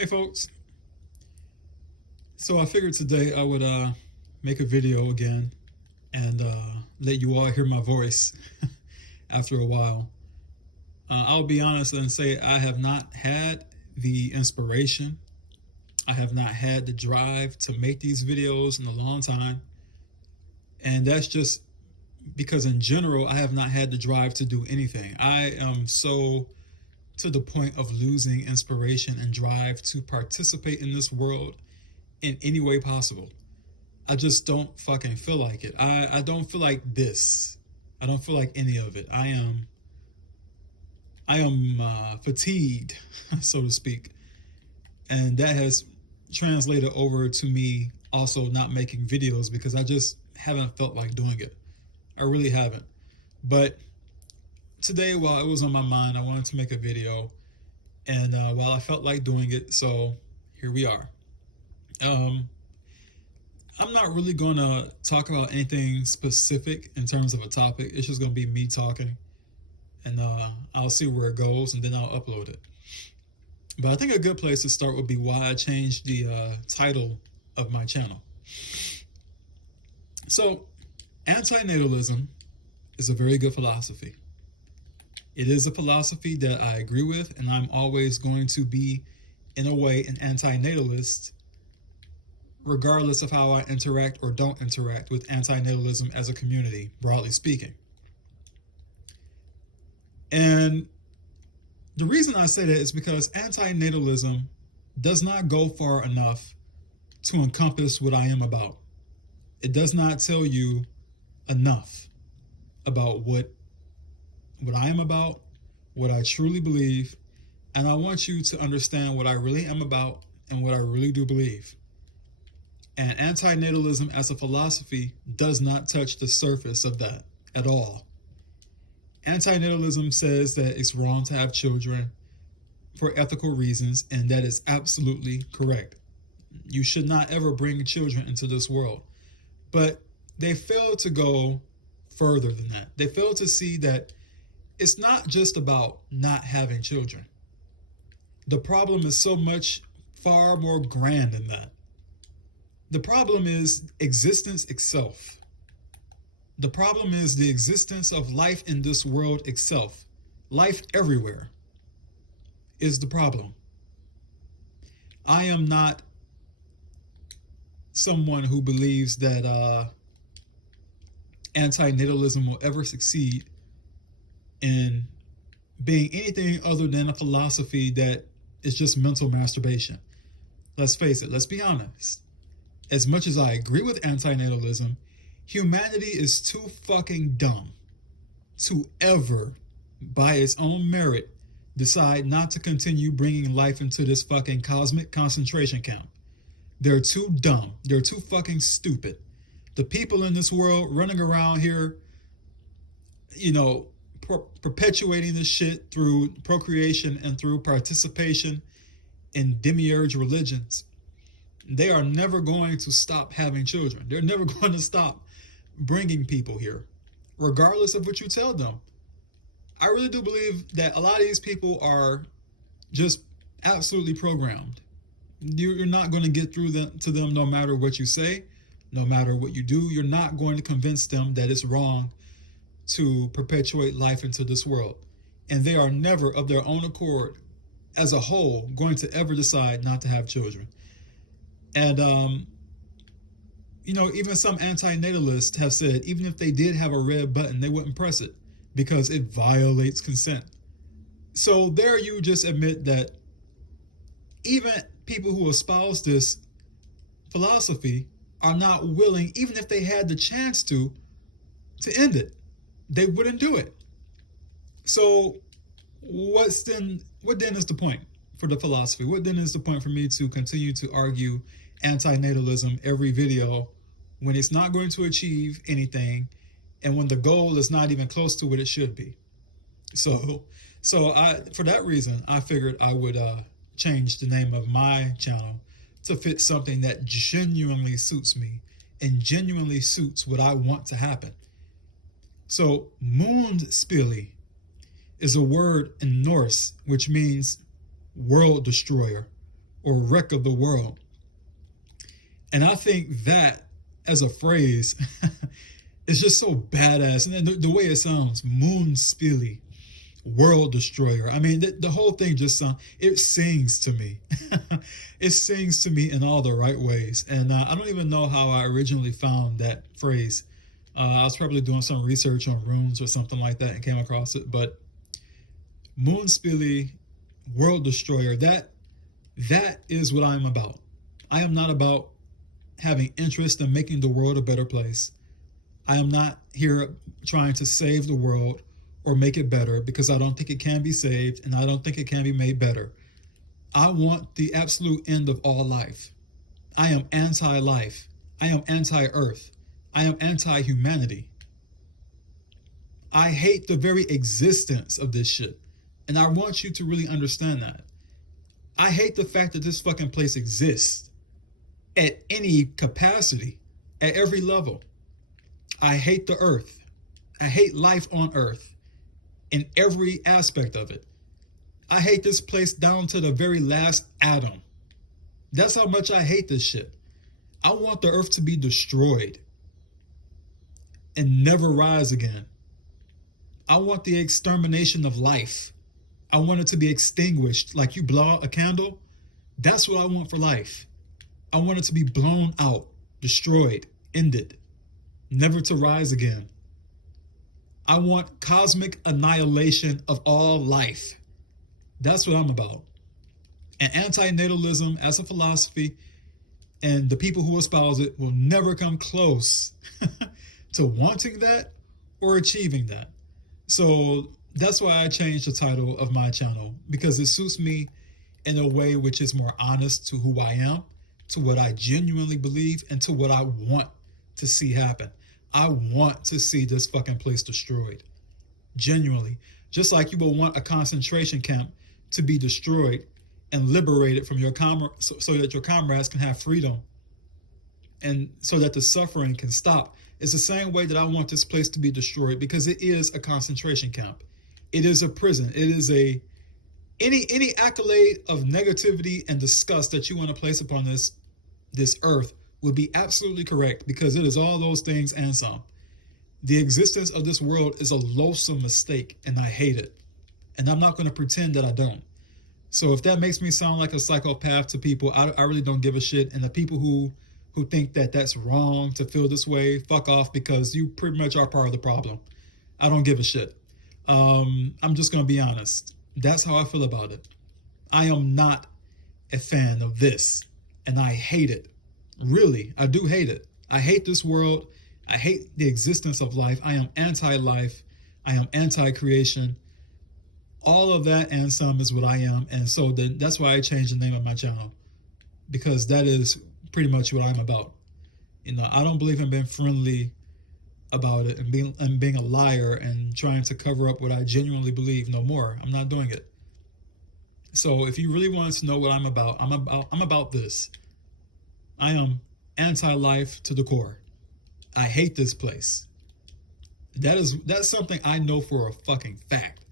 Hey folks, so I figured today I would make a video again and let you all hear my voice after a while. I'll be honest and say I have not had the inspiration. I have not had the drive to make these videos in a long time. And that's just because in general, I have not had the drive to do anything. I am so to the point of losing inspiration and drive to participate in this world in any way possible. I just don't fucking feel like it. I don't feel like this. I don't feel like any of it. I am fatigued, so to speak, and that has translated over to me also not making videos because I just haven't felt like doing it. I really haven't. But today, while it was on my mind, I wanted to make a video, and while I felt like doing it, so here we are. Um, I'm not really going to talk about anything specific in terms of a topic. It's just going to be me talking, and I'll see where it goes, and then I'll upload it. But I think a good place to start would be why I changed the title of my channel. So, anti-natalism is a very good philosophy. It is a philosophy that I agree with, and I'm always going to be, in a way, an anti-natalist, regardless of how I interact or don't interact with anti-natalism as a community, broadly speaking. And the reason I say that is because anti-natalism does not go far enough to encompass what I am about. It does not tell you enough about what I am about, what I truly believe, and I want you to understand what I really am about and what I really do believe. And anti-natalism as a philosophy does not touch the surface of that at all. Anti-natalism says that it's wrong to have children for ethical reasons, and that is absolutely correct. You should not ever bring children into this world. But they fail to go further than that. They fail to see that it's not just about not having children. The problem is so much far more grand than that. The problem is existence itself. The problem is the existence of life in this world itself. Life everywhere is the problem. I am not someone who believes that anti-natalism will ever succeed in being anything other than a philosophy that is just mental masturbation. Let's face it, let's be honest. As much as I agree with anti-natalism, humanity is too fucking dumb to ever, by its own merit, decide not to continue bringing life into this fucking cosmic concentration camp. They're too dumb. They're too fucking stupid. The people in this world running around here, perpetuating this shit through procreation and through participation in demiurge religions, they are never going to stop having children. They're never going to stop bringing people here, regardless of what you tell them. I really do believe that a lot of these people are just absolutely programmed. You're not going to get through to them no matter what you say, no matter what you do. You're not going to convince them that it's wrong to perpetuate life into this world. And they are never, of their own accord, as a whole, going to ever decide not to have children. And, even some anti-natalists have said even if they did have a red button, they wouldn't press it because it violates consent. So there you just admit that even people who espouse this philosophy are not willing, even if they had the chance to end it. They wouldn't do it. So what then is the point for the philosophy? What then is the point for me to continue to argue anti-natalism every video when it's not going to achieve anything and when the goal is not even close to what it should be? So for that reason, I figured I would change the name of my channel to fit something that genuinely suits me and genuinely suits what I want to happen. So Moondspili is a word in Norse which means world destroyer or wreck of the world. And I think that as a phrase is just so badass. And then the way it sounds, moon spilly, world destroyer. I mean, the whole thing just sounds, it sings to me. It sings to me in all the right ways. And I don't even know how I originally found that phrase. I was probably doing some research on runes or something like that and came across it. But moon spilly, world destroyer, that is what I'm about. I am not about having interest in making the world a better place. I am not here trying to save the world or make it better, because I don't think it can be saved and I don't think it can be made better. I want the absolute end of all life. I am anti-life. I am anti-earth. I am anti-humanity. I hate the very existence of this shit. And I want you to really understand that. I hate the fact that this fucking place exists at any capacity, at every level. I hate the earth. I hate life on earth in every aspect of it. I hate this place down to the very last atom. That's how much I hate this shit. I want the earth to be destroyed and never rise again. I want the extermination of life. I want it to be extinguished. Like you blow out a candle, that's what I want for life. I want it to be blown out, destroyed, ended, never to rise again. I want cosmic annihilation of all life. That's what I'm about. And anti-natalism as a philosophy and the people who espouse it will never come close to wanting that or achieving that. So that's why I changed the title of my channel, because it suits me in a way which is more honest to who I am, to what I genuinely believe, and to what I want to see happen. I want to see this fucking place destroyed. Genuinely. Just like you will want a concentration camp to be destroyed and liberated from your so that your comrades can have freedom and so that the suffering can stop. It's the same way that I want this place to be destroyed, because it is a concentration camp. It is a prison. It is any accolade of negativity and disgust that you want to place upon this earth would be absolutely correct, because it is all those things and some. The existence of this world is a loathsome mistake, and I hate it. And I'm not going to pretend that I don't. So if that makes me sound like a psychopath to people, I really don't give a shit. And the people who think that that's wrong to feel this way, fuck off, because you pretty much are part of the problem. I don't give a shit. I'm just going to be honest. That's how I feel about it. I am not a fan of this, and I hate it. Really, I do hate it. I hate this world. I hate the existence of life. I am anti-life. I am anti-creation. All of that and some is what I am. And so that's why I changed the name of my channel, because that is pretty much what I'm about. You know, I don't believe in being friendly about it and being a liar and trying to cover up what I genuinely believe no more. I'm not doing it. So if you really want to know what I'm about this. I am anti-life to the core. I hate this place. That's something I know for a fucking fact.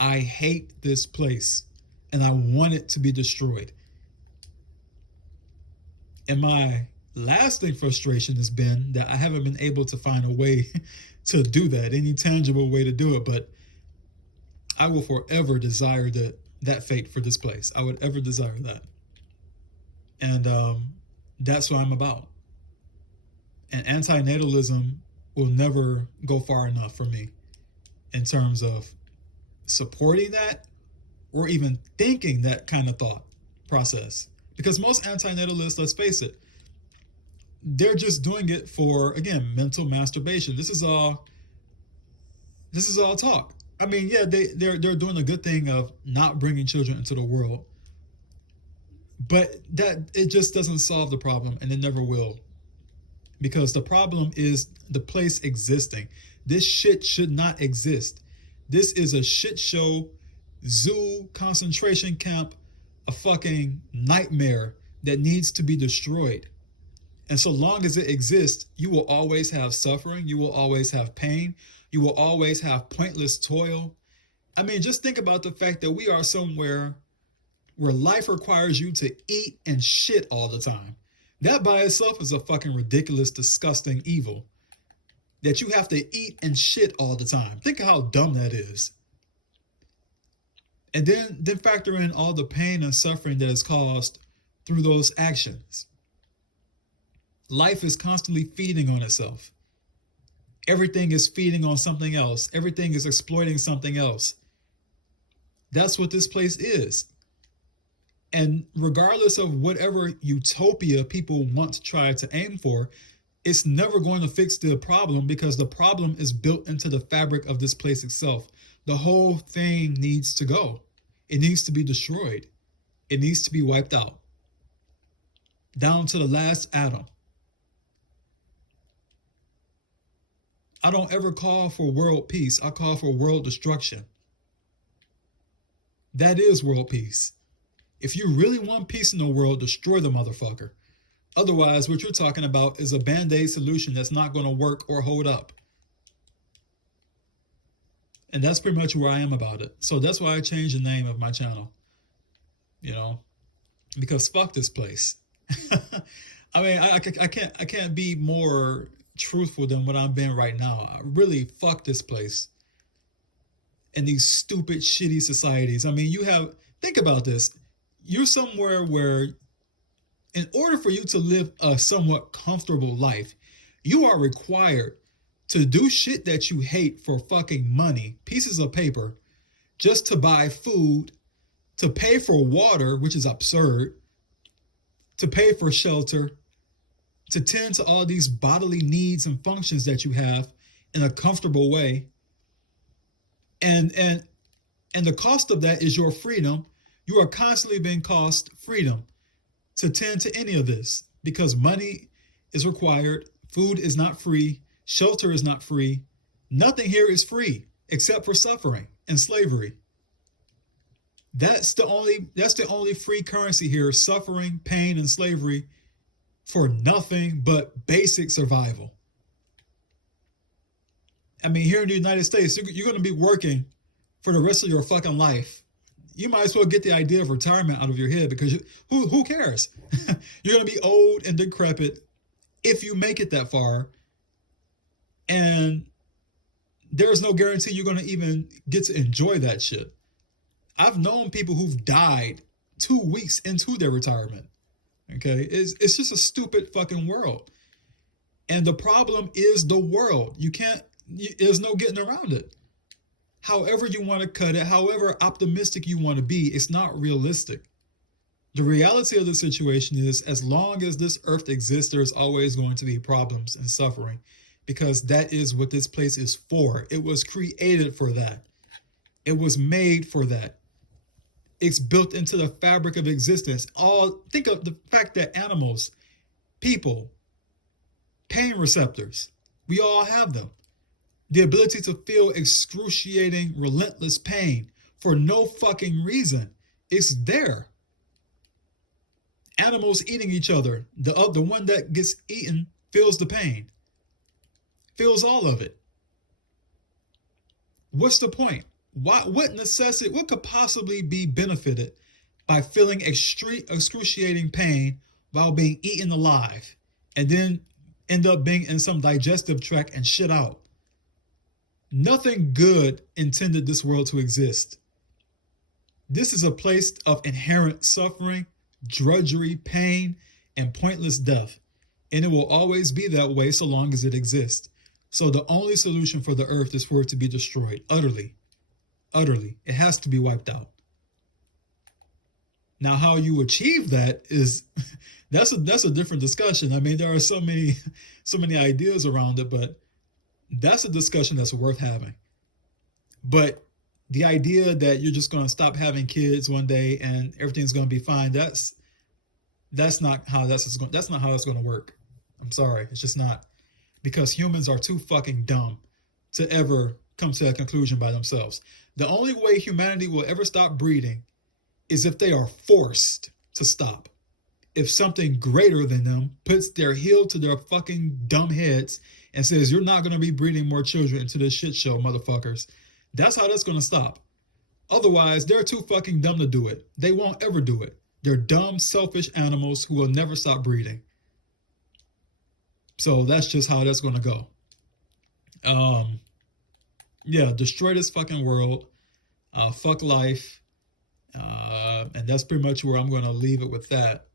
I hate this place, and I want it to be destroyed. And my lasting frustration has been that I haven't been able to find a way to do that, any tangible way to do it. But I will forever desire that fate for this place. I would ever desire that. And that's what I'm about. And anti-natalism will never go far enough for me in terms of supporting that or even thinking that kind of thought process. Because most anti-natalists, let's face it, they're just doing it for, again, mental masturbation. This is all talk. I mean, yeah, they're doing a good thing of not bringing children into the world, but that it just doesn't solve the problem, and it never will. Because the problem is the place existing. This shit should not exist. This is a shit show, zoo, concentration camp, a fucking nightmare that needs to be destroyed. And so long as it exists, you will always have suffering. You will always have pain. You will always have pointless toil. I mean, just think about the fact that we are somewhere where life requires you to eat and shit all the time. That by itself is a fucking ridiculous, disgusting evil. That you have to eat and shit all the time. Think of how dumb that is. And then factor in all the pain and suffering that is caused through those actions. Life is constantly feeding on itself. Everything is feeding on something else. Everything is exploiting something else. That's what this place is. And regardless of whatever utopia people want to try to aim for, it's never going to fix the problem because the problem is built into the fabric of this place itself. The whole thing needs to go. It needs to be destroyed. It needs to be wiped out. Down to the last atom. I don't ever call for world peace. I call for world destruction. That is world peace. If you really want peace in the world, destroy the motherfucker. Otherwise, what you're talking about is a band-aid solution that's not going to work or hold up. And that's pretty much where I am about it. So that's why I changed the name of my channel. You know, because fuck this place. I mean, I can't be more truthful than what I'm being right now. I really fuck this place. And these stupid, shitty societies. I mean, think about this. You're somewhere where, in order for you to live a somewhat comfortable life, you are required to do shit that you hate for fucking money, pieces of paper, just to buy food, to pay for water, which is absurd, to pay for shelter, to tend to all these bodily needs and functions that you have in a comfortable way. And the cost of that is your freedom. You are constantly being cost freedom to tend to any of this because money is required. Food is not free. Shelter is not free. Nothing here is free except for suffering and slavery. That's the only free currency here, suffering, pain, and slavery for nothing but basic survival. I mean, here in the United States, you're going to be working for the rest of your fucking life. You might as well get the idea of retirement out of your head because who cares? You're going to be old and decrepit if you make it that far. And there's no guarantee you're going to even get to enjoy that shit. I've known people who've died 2 weeks into their retirement. Okay, it's just a stupid fucking world. And the problem is the world. There's no getting around it. However you want to cut it, however optimistic you want to be, it's not realistic. The reality of the situation is, as long as this earth exists, there's always going to be problems and suffering, because that is what this place is for. It was created for that. It was made for that. It's built into the fabric of existence. Think of the fact that animals, people, pain receptors, we all have them. The ability to feel excruciating, relentless pain for no fucking reason. It's there. Animals eating each other. The one that gets eaten feels the pain. Feels all of it. What's the point? What could possibly be benefited by feeling excruciating pain while being eaten alive and then end up being in some digestive tract and shit out? Nothing good intended this world to exist. This is a place of inherent suffering, drudgery, pain, and pointless death. And it will always be that way so long as it exists. So the only solution for the earth is for it to be destroyed utterly. Utterly. It has to be wiped out. Now, how you achieve that is that's a different discussion. I mean, there are so many ideas around it, but that's a discussion that's worth having. But the idea that you're just going to stop having kids one day and everything's going to be fine, that's not how that's going to work. I'm sorry, it's just not. Because humans are too fucking dumb to ever come to a conclusion by themselves. The only way humanity will ever stop breeding is if they are forced to stop. If something greater than them puts their heel to their fucking dumb heads and says, you're not going to be breeding more children into this shit show, motherfuckers. That's how that's going to stop. Otherwise, they're too fucking dumb to do it. They won't ever do it. They're dumb, selfish animals who will never stop breeding. So that's just how that's going to go. Yeah, destroy this fucking world. Fuck life. And that's pretty much where I'm going to leave it with that.